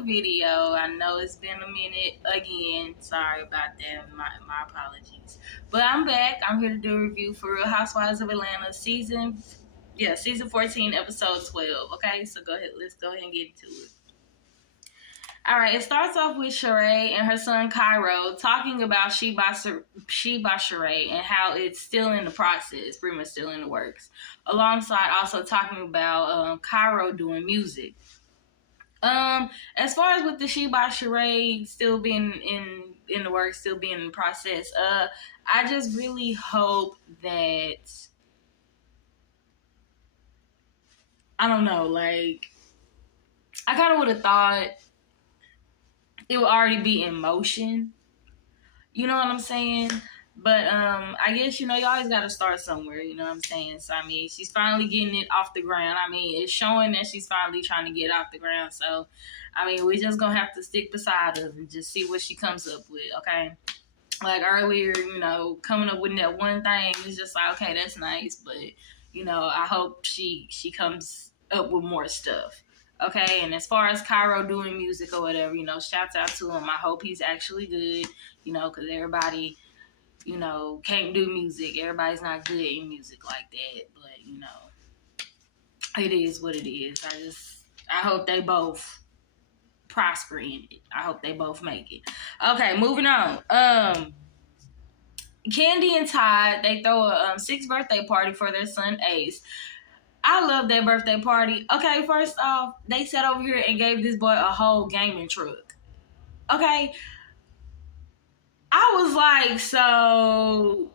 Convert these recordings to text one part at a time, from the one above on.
the video. I know it's been a minute again. Sorry about that. My apologies. But I'm back. I'm here to do a review for Real Housewives of Atlanta season 14, episode 12. Okay, so let's go ahead and get into it. All right, it starts off with Sheree and her son Cairo talking about She by Sheree and how it's still in the process, pretty much still in the works. Alongside also talking about Cairo doing music. As far as with the She by Sheree still being in the works, still being in the process, I just really hope that, I don't know, like, I kind of would have thought it would already be in motion. You know what I'm saying? But I guess, you always got to start somewhere. You know what I'm saying? So, I mean, she's finally getting it off the ground. I mean, it's showing that she's finally trying to get it off the ground. So, I mean, we're just going to have to stick beside her and just see what she comes up with, okay? Like earlier, coming up with that one thing, it's just like, okay, that's nice. But, I hope she comes up with more stuff. Okay, and as far as Cairo doing music or whatever, shouts out to him. I hope he's actually good, because everybody, can't do music. Everybody's not good in music like that. But, it is what it is. I hope they both prosper in it. I hope they both make it. Okay, moving on. Candy and Todd, they throw a 6th birthday party for their son Ace. I love that birthday party. Okay, first off, they sat over here and gave this boy a whole gaming truck. Okay. I was like, so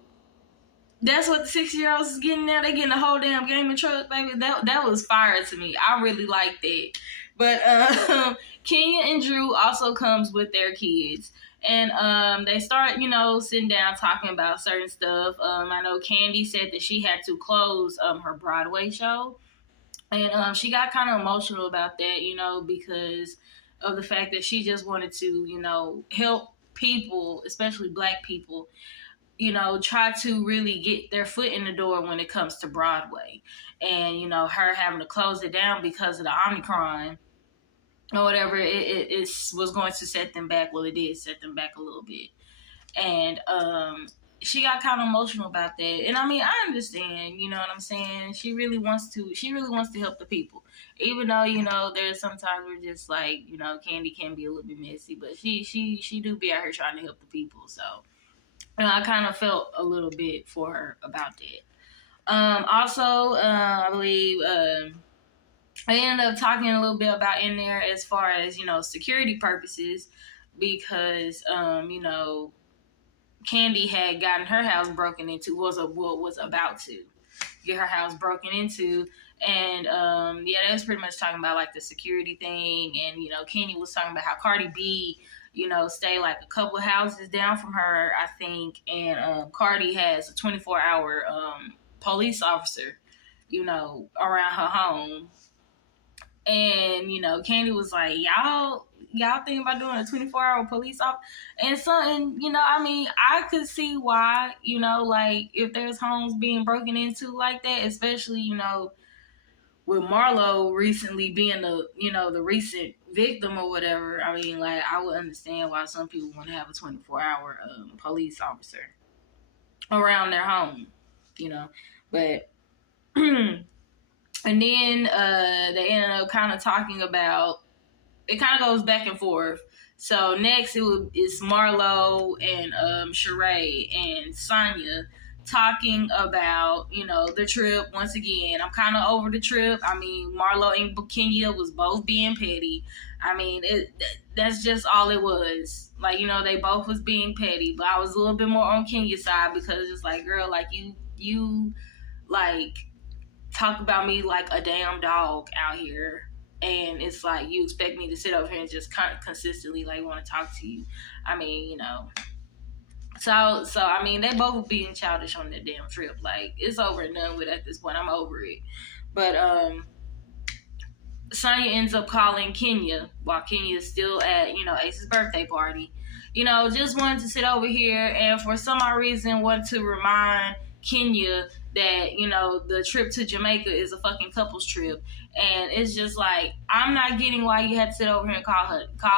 that's what the 6-year-olds is getting now? They getting a whole damn gaming truck, baby? That was fire to me. I really liked it. But Kenya and Drew also comes with their kids. And they start, sitting down talking about certain stuff. I know Candy said that she had to close her Broadway show. And she got kind of emotional about that, because of the fact that she just wanted to, help people, especially Black people, try to really get their foot in the door when it comes to Broadway. And, her having to close it down because of the Omicron or whatever, it was going to set them back. Well, it did set them back a little bit. And she got kind of emotional about that. And I mean, I understand, you know what I'm saying? She really wants to help the people. Even though, there's sometimes we're just like, Candy can be a little bit messy, but she do be out here trying to help the people. So, I kind of felt a little bit for her about that. Also, I believe, I ended up talking a little bit about in there as far as, security purposes, because, Candy had gotten her house broken into, was about to get her house broken into. And, they was pretty much talking about, like, the security thing. And, Candy was talking about how Cardi B, stay, like, a couple of houses down from her, I think. And Cardi has a 24-hour police officer, around her home. And, Candy was like, y'all think about doing a 24-hour police officer? And something, I mean, I could see why, like, if there's homes being broken into like that, especially, with Marlo recently being the recent victim or whatever. I mean, like, I would understand why some people want to have a 24-hour police officer around their home, But... And then they ended up kind of talking about, it kind of goes back and forth. So next it's Marlo and Sheree and Sonya talking about, the trip. Once again, I'm kind of over the trip. I mean, Marlo and Kenya was both being petty. I mean, that's just all it was. Like, they both was being petty. But I was a little bit more on Kenya's side because it's like, girl, like, you like... talk about me like a damn dog out here, and it's like you expect me to sit over here and just consistently like want to talk to you. I mean, so I mean, they both being childish on that damn trip. Like, it's over and done with at this point. I'm over it. But Sonya ends up calling Kenya while Kenya is still at Ace's birthday party. Just wanted to sit over here and for some odd reason want to remind Kenya that, you know, the trip to Jamaica is a fucking couples trip. And it's just like, I'm not getting why you had to sit over here and call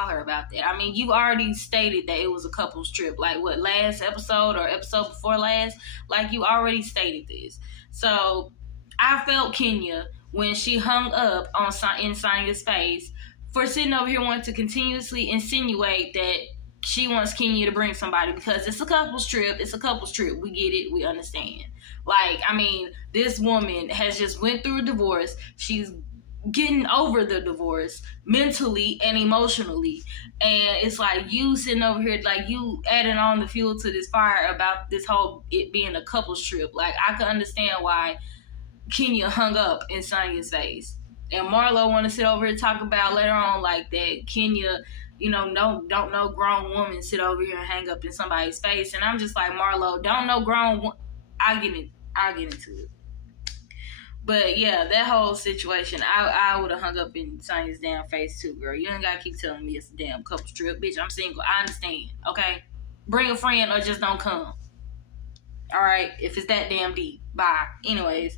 her about that. I mean, you already stated that it was a couples trip. Like, what, last episode or episode before last? Like, you already stated this. So, I felt Kenya when she hung up in Sonya's face for sitting over here wanting to continuously insinuate that she wants Kenya to bring somebody because it's a couples trip. It's a couples trip. We get it. We understand. Like, I mean, this woman has just went through a divorce. She's getting over the divorce mentally and emotionally. And it's like you sitting over here, like you adding on the fuel to this fire about this whole it being a couples trip. Like, I can understand why Kenya hung up in Sonya's face. And Marlo want to sit over here and talk about later on like that Kenya, you know, don't no grown woman sit over here and hang up in somebody's face. And I'm just like, Marlo, don't no grown I'll get into it. But yeah, that whole situation, I would have hung up in Sonya's damn face too, girl. You ain't gotta keep telling me it's a damn couples trip. Bitch, I'm single. I understand, okay? Bring a friend or just don't come. Alright? If it's that damn deep. Bye. Anyways.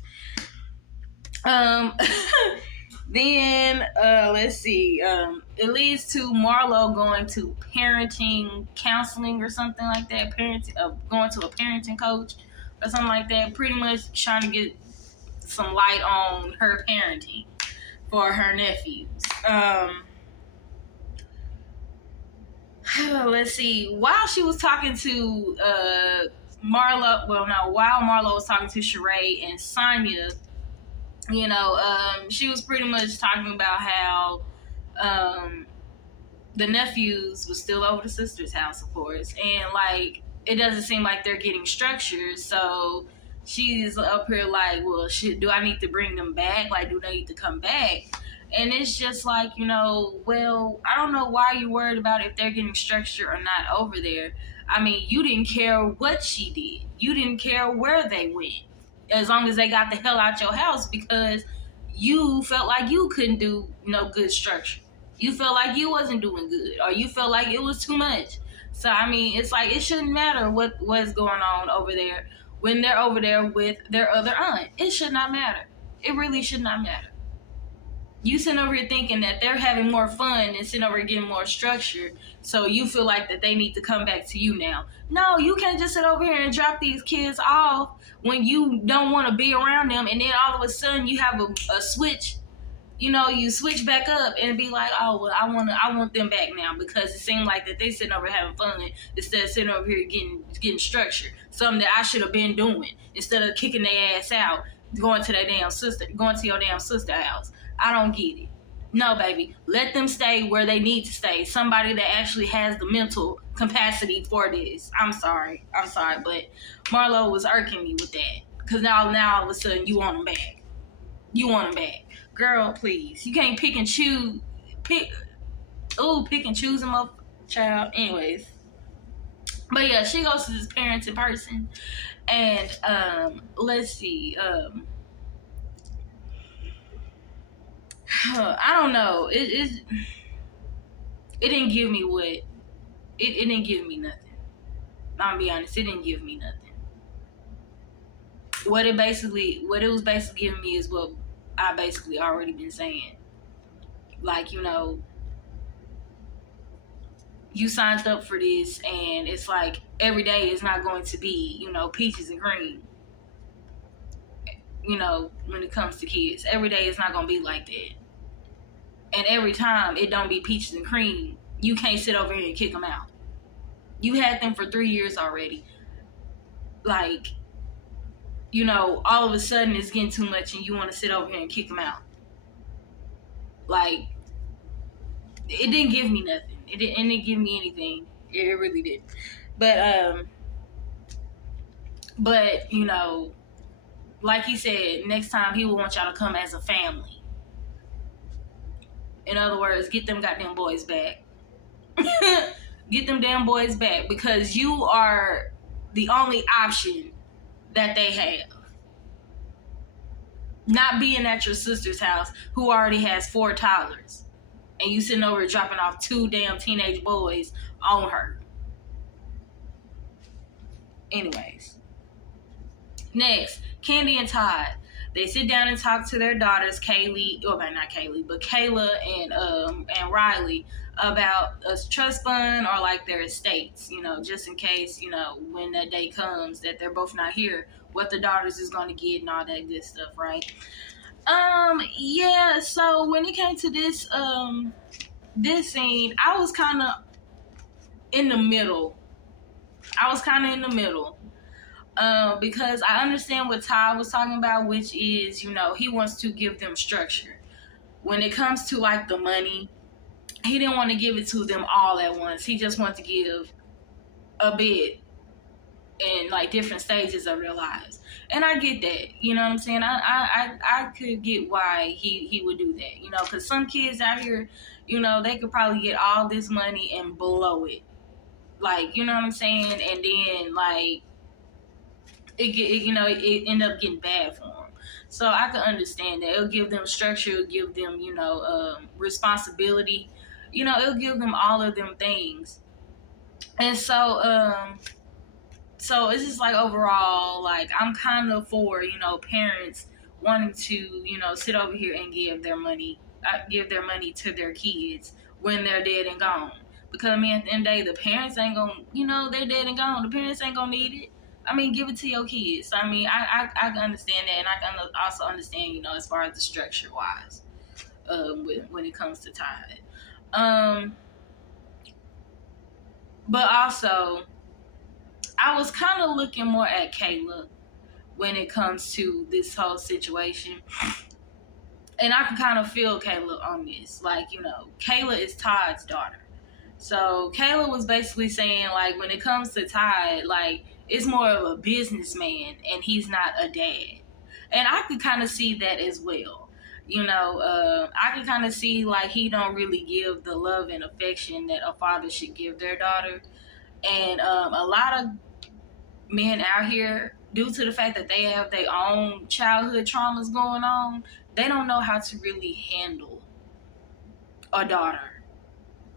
Then, let's see. It leads to Marlo going to parenting counseling or something like that. Going to a parenting coach or something like that. Pretty much trying to get some light on her parenting for her nephews. Let's see. While she was talking to while Marlo was talking to Sheree and Sonya, you know, she was pretty much talking about how the nephews was still over the sister's house, of course, and like it doesn't seem like they're getting structured. So she's up here like, well, shit, do I need to bring them back? Like, do they need to come back? And it's just like, you know, well, I don't know why you're worried about if they're getting structured or not over there. I mean, you didn't care what she did. You didn't care where they went, as long as they got the hell out your house, because you felt like you couldn't do no good structure. You felt like you wasn't doing good, or you felt like it was too much. So, I mean, it's like it shouldn't matter what's going on over there when they're over there with their other aunt. It should not matter. It really should not matter. You sitting over here thinking that they're having more fun and sitting over here getting more structure, so you feel like that they need to come back to you now. No, you can't just sit over here and drop these kids off when you don't want to be around them, and then all of a sudden you have a switch. You know, you switch back up and be like, oh, well, I want them back now, because it seemed like that they sitting over having fun instead of sitting over here getting structured. Something that I should have been doing instead of kicking their ass out, going to your damn sister house. I don't get it. No, baby. Let them stay where they need to stay. Somebody that actually has the mental capacity for this. I'm sorry, but Marlo was irking me with that. Because now all of a sudden you want them back. Girl, please. You can't pick and choose. Pick and choose them up, child. Anyways. But yeah, she goes to this parents in person. And let's see. I don't know. It didn't give me what. It didn't give me nothing. I'm gonna be honest. It didn't give me nothing. What it was basically giving me is what I basically already been saying. Like, you know, you signed up for this, and it's like every day is not going to be, you know, peaches and cream. You know, when it comes to kids, every day is not gonna be like that. And every time it don't be peaches and cream, you can't sit over here and kick them out. You had them for 3 years already. Like, you know, all of a sudden it's getting too much and you want to sit over here and kick them out. Like, it didn't give me nothing. It didn't give me anything. It really didn't. But, you know, like he said, next time he will want y'all to come as a family. In other words, get them goddamn boys back. Get them damn boys back, because you are the only option that they have. Not being at your sister's house, who already has 4 toddlers, and you sitting over dropping off 2 damn teenage boys on her. Anyways. Next, Candy and Todd, they sit down and talk to their daughters, Kaylee, or not Kaylee, but Kayla and Riley, about a trust fund or like their estates, just in case, when that day comes that they're both not here, what the daughters is going to get and all that good stuff, right? Yeah, so when it came to this scene, I was kind of in the middle. Because I understand what Todd was talking about, which is, he wants to give them structure. When it comes to like the money, he didn't want to give it to them all at once. He just wanted to give a bit in like different stages of their lives. And I get that, you know what I'm saying? I could get why he would do that, because some kids out here, they could probably get all this money and blow it. Like, you know what I'm saying? And then like, it end up getting bad for them. So I can understand that. It'll give them structure, it'll give them, responsibility. It'll give them all of them things. And so it's just like overall, like I'm kind of for, parents wanting to, sit over here and give their money to their kids when they're dead and gone. Because, at the end of the day, the parents ain't going to, they're dead and gone. The parents ain't going to need it. Give it to your kids. I can understand that, and I can also understand, as far as the structure-wise, when it comes to Todd. But also, I was kind of looking more at Kayla when it comes to this whole situation. And I can kind of feel Kayla on this. Like, Kayla is Todd's daughter. So Kayla was basically saying, like, when it comes to Todd, like, it's more of a businessman and he's not a dad. And I could kind of see that as well. I can kind of see, like, he don't really give the love and affection that a father should give their daughter. And a lot of men out here, due to the fact that they have their own childhood traumas going on, they don't know how to really handle a daughter.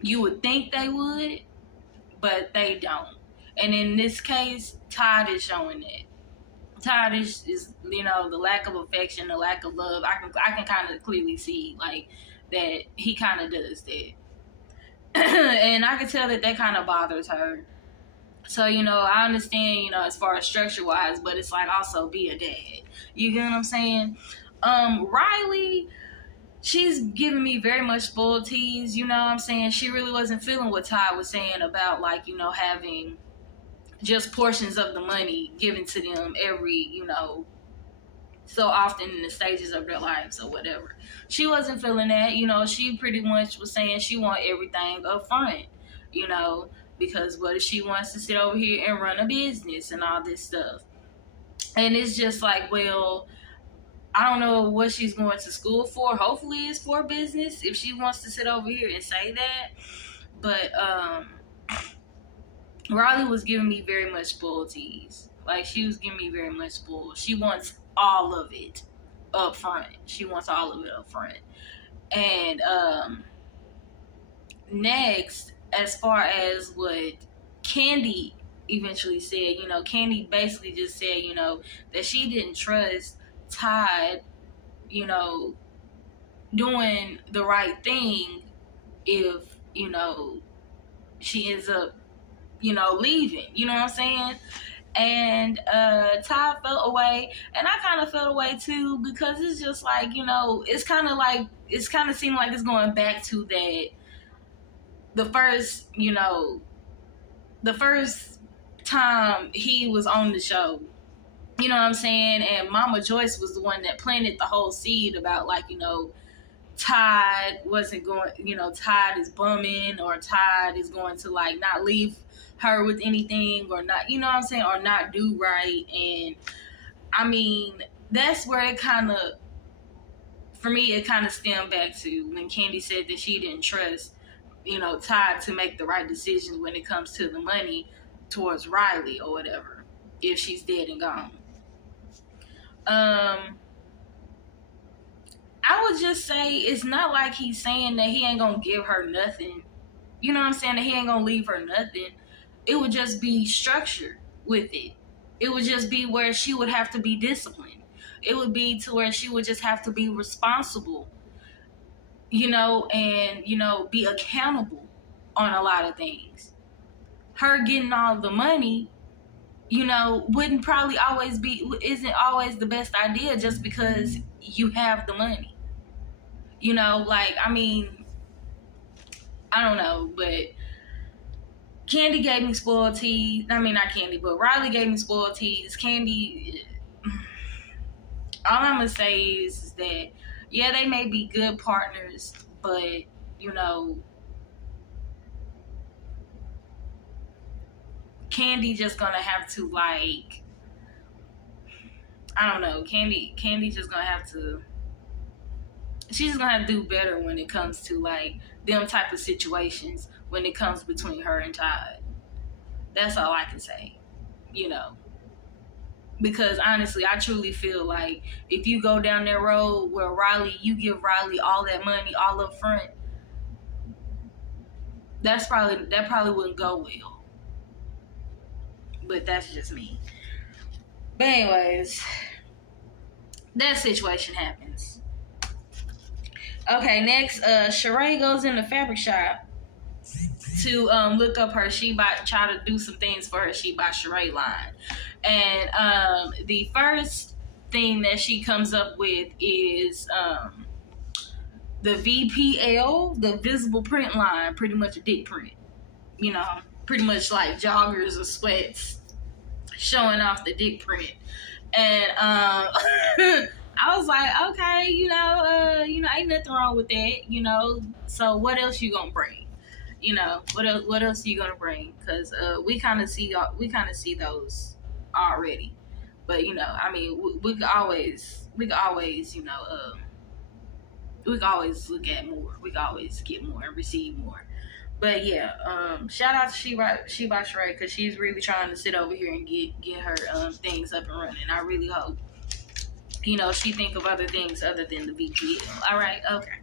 You would think they would, but they don't. And in this case, Todd is showing that. Todd is the lack of affection, the lack of love. I can kind of clearly see, like, that he kind of does that. And I can tell that kind of bothers her. So, I understand, as far as structure-wise, but it's like also be a dad. You get what I'm saying? Riley, she's giving me very much spoiled tease, you know what I'm saying? She really wasn't feeling what Todd was saying about, like, having just portions of the money given to them every, so often in the stages of their lives or whatever. She wasn't feeling that, she pretty much was saying she want everything up front, because what if she wants to sit over here and run a business and all this stuff? And it's just like, well, I don't know what she's going to school for. Hopefully it's for business if she wants to sit over here and say that. But Riley was giving me very much spoiled tease. Like, she was giving me very much spoiled. She wants all of it up front. And next, as far as what Candy eventually said, Candy basically just said, that she didn't trust Todd, doing the right thing if, she ends up, leaving, you know what I'm saying? And Todd felt away, and I kind of felt away too, because it's just like, it's kind of seemed like it's going back to that, the first time he was on the show, you know what I'm saying? And Mama Joyce was the one that planted the whole seed about, like, Todd wasn't going, Todd is bumming, or Todd is going to, like, not leave her with anything, or not, you know what I'm saying, or not do right. And that's where it kind of, for me, it kind of stemmed back to when Candy said that she didn't trust, Todd to make the right decisions when it comes to the money towards Riley or whatever, if she's dead and gone. I would just say it's not like he's saying that he ain't gonna give her nothing. You know what I'm saying? That he ain't gonna leave her nothing. It would just be structured with it. It would just be where she would have to be disciplined. It would be to where she would just have to be responsible, and, be accountable on a lot of things. Her getting all the money, wouldn't probably isn't always the best idea just because you have the money. I don't know, but Candy gave me spoiled teas. I mean, not Candy, but Riley gave me spoiled teas. Candy, all I'm going to say is that, yeah, they may be good partners, but, Candy just going to have to, I don't know. Candy just going to have to, she's just going to have to do better when it comes to, them type of situations when it comes between her and Todd. That's all I can say, Because honestly, I truly feel like if you go down that road where you give Riley all that money all up front, that probably wouldn't go well. But that's just me. But anyways, that situation happens. Okay, next, Sheree goes in the fabric shop to look up her try to do some things for her She by Sheree line. And the first thing that she comes up with is the VPL, the visible print line, pretty much a dick print. Pretty much like joggers or sweats showing off the dick print. And I was like, okay, ain't nothing wrong with that, so what else you gonna bring? What else you gonna bring? Because we kind of see those already, but we could always we could always look at more. We could always get more and receive more. But yeah, shout out to She by Sheree, because she's really trying to sit over here and get her things up and running. I really hope she think of other things other than the VPL. All right, okay.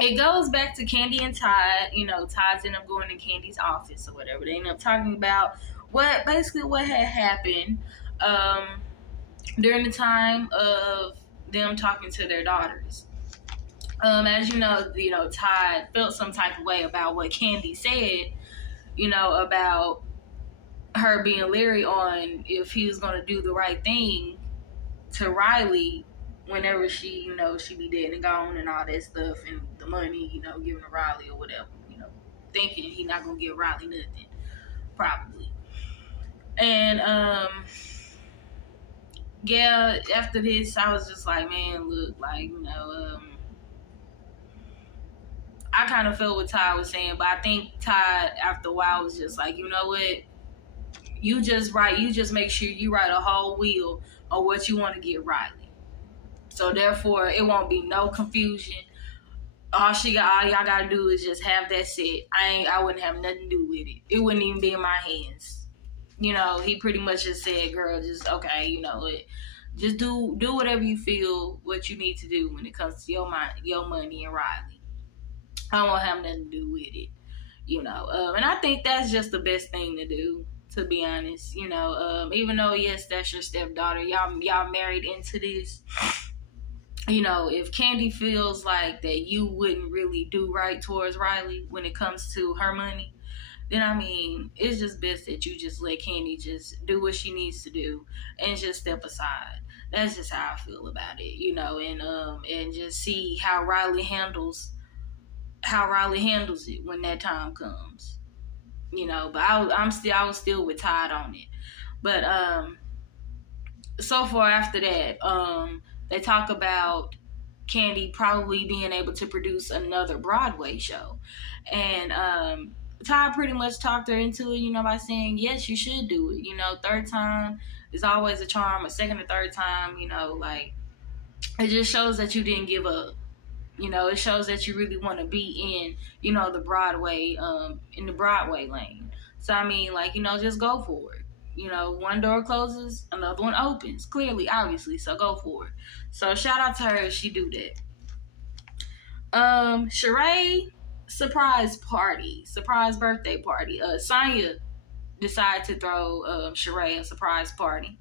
It goes back to Candy and Todd. Todd's end up going in Candy's office or whatever. They end up talking about what had happened during the time of them talking to their daughters. As Todd felt some type of way about what Candy said, about her being leery on if he was going to do the right thing to Riley whenever she be dead and gone and all that stuff, and the money, giving to Riley or whatever, thinking he not going to give Riley nothing, probably. And, yeah, after this, I was just like, man, look, I kind of felt what Todd was saying, but I think Todd, after a while, was just like, you know what? You just make sure you write a whole wheel on what you want to get Riley. So therefore, it won't be no confusion. All y'all gotta do is just have that set. I wouldn't have nothing to do with it. It wouldn't even be in my hands. He pretty much just said, girl, just okay, just do whatever you feel what you need to do when it comes to your money and Riley. I won't have nothing to do with it, and I think that's just the best thing to do, to be honest. Even though, yes, that's your stepdaughter, y'all married into this. If Candy feels like that you wouldn't really do right towards Riley when it comes to her money, then it's just best that you just let Candy just do what she needs to do and just step aside. That's just how I feel about it, and just see how Riley handles it when that time comes. But I was still with Todd on it. But so far after that, they talk about Candy probably being able to produce another Broadway show. And Todd pretty much talked her into it, by saying, yes, you should do it. Third time is always a charm. A second or third time, it just shows that you didn't give up. It shows that you really want to be in, the Broadway, in the Broadway lane. So, just go for it. One door closes, another one opens. Clearly, obviously, so go for it. So, shout out to her if she do that. Sheree, surprise birthday party. Sonya decide to throw Sheree a surprise party.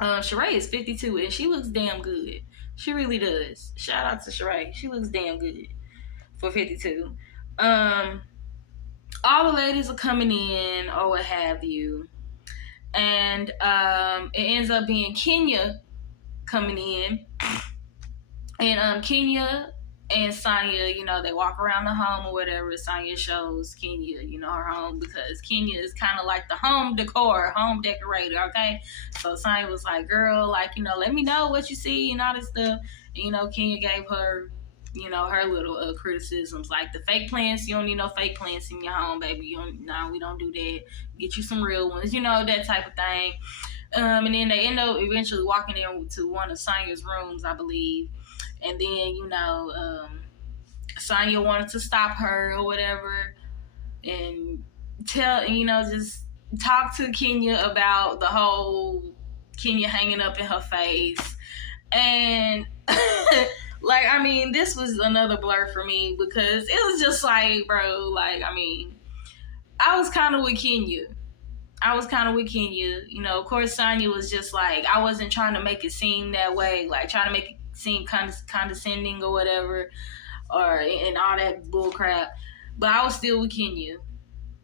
Sheree is 52 and she looks damn good. She really does. Shout out to Sheree. She looks damn good for 52. All the ladies are coming in or what have you. And it ends up being Kenya coming in. And Kenya and Sonya, they walk around the home or whatever. Sonya shows Kenya, her home, because Kenya is kind of like the home decorator, okay? So Sonya was like, girl, let me know what you see and all this stuff. And, Kenya gave her, her little criticisms, like the fake plants. You don't need no fake plants in your home, baby. We don't do that. Get you some real ones, that type of thing. And then they end up eventually walking into one of Sonya's rooms, I believe. And then, Sonya wanted to stop her or whatever and just talk to Kenya about the whole Kenya hanging up in her face. And, this was another blur for me because it was just like, bro, I was kind of with Kenya. Of course, Sonya was just like, I wasn't trying to make it seem that way, trying to make it seem kind of condescending or whatever, and all that bull crap. But I was still with Kenya.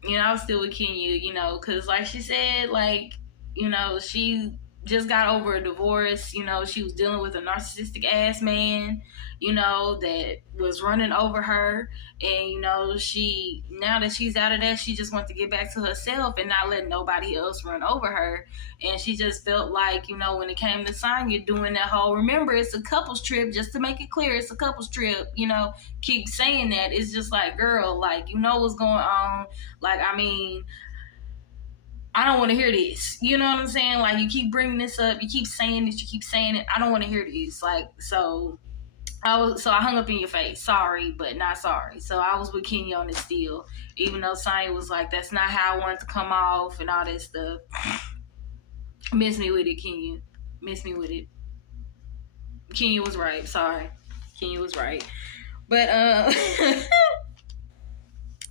Because like she said, she just got over a divorce. She was dealing with a narcissistic ass man, that was running over her. And, now that she's out of that, she just wants to get back to herself and not let nobody else run over her. And she just felt like, when it came to Sonya doing that whole, remember, it's a couples trip, just to make it clear, it's a couples trip, keep saying that. It's just like, girl, what's going on. I don't want to hear this. You know what I'm saying? You keep bringing this up. You keep saying this. You keep saying it. I don't want to hear this. So I hung up in your face. Sorry, but not sorry. So I was with Kenya on this deal. Even though Sonya was like, that's not how I wanted to come off and all that stuff. Miss me with it, Kenya. Miss me with it. Kenya was right. Sorry. Kenya was right. But,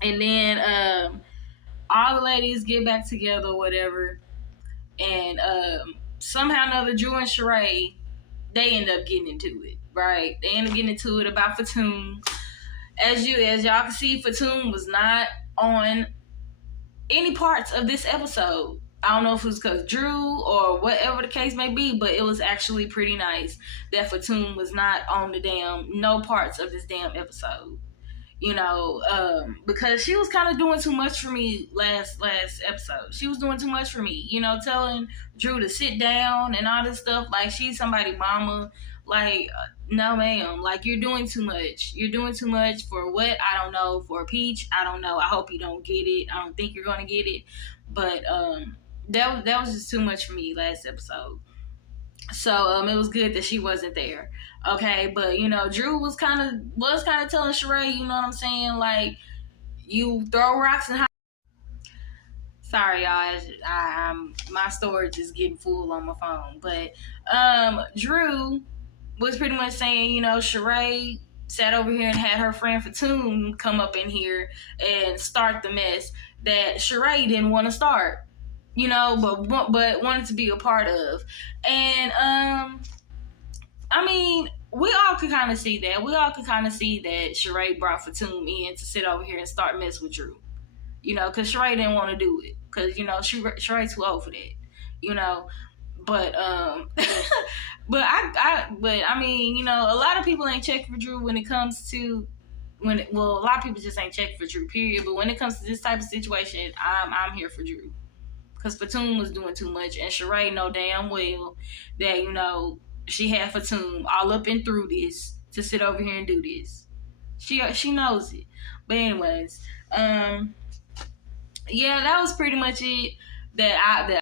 and then, all the ladies get back together or whatever, and somehow or another, Drew and Sheree, they end up getting into it, right? They end up getting into it about Fatum. As y'all can see, Fatum was not on any parts of this episode. I don't know if it was because Drew or whatever the case may be, but it was actually pretty nice that Fatum was not on no parts of this damn episode. Because she was kind of doing too much for me last episode. She was doing too much for me, telling Drew to sit down and all this stuff. She's somebody's mama. No, ma'am. You're doing too much. You're doing too much for what? I don't know. For a peach? I don't know. I hope you don't get it. I don't think you're going to get it. But that was just too much for me last episode. So it was good that she wasn't there. Okay, but Drew was kind of telling Sheree, you know what I'm saying? You throw rocks and sorry, y'all. My storage is getting full on my phone. But Drew was pretty much saying, Sheree sat over here and had her friend Fatum come up in here and start the mess that Sheree didn't want to start. But wanted to be a part of. And we all could kind of see that. We all could kind of see that Sheree brought Fatum in to sit over here and start mess with Drew. Because Sheree didn't want to do it. Because, Sheree's too old for that. But, a lot of people ain't checking for Drew when it comes to, a lot of people just ain't checking for Drew, period. But when it comes to this type of situation, I'm here for Drew. Because Fatum was doing too much. And Sheree know damn well that, she had Fatum all up and through this to sit over here and do this. She knows it. But anyways, that was pretty much it that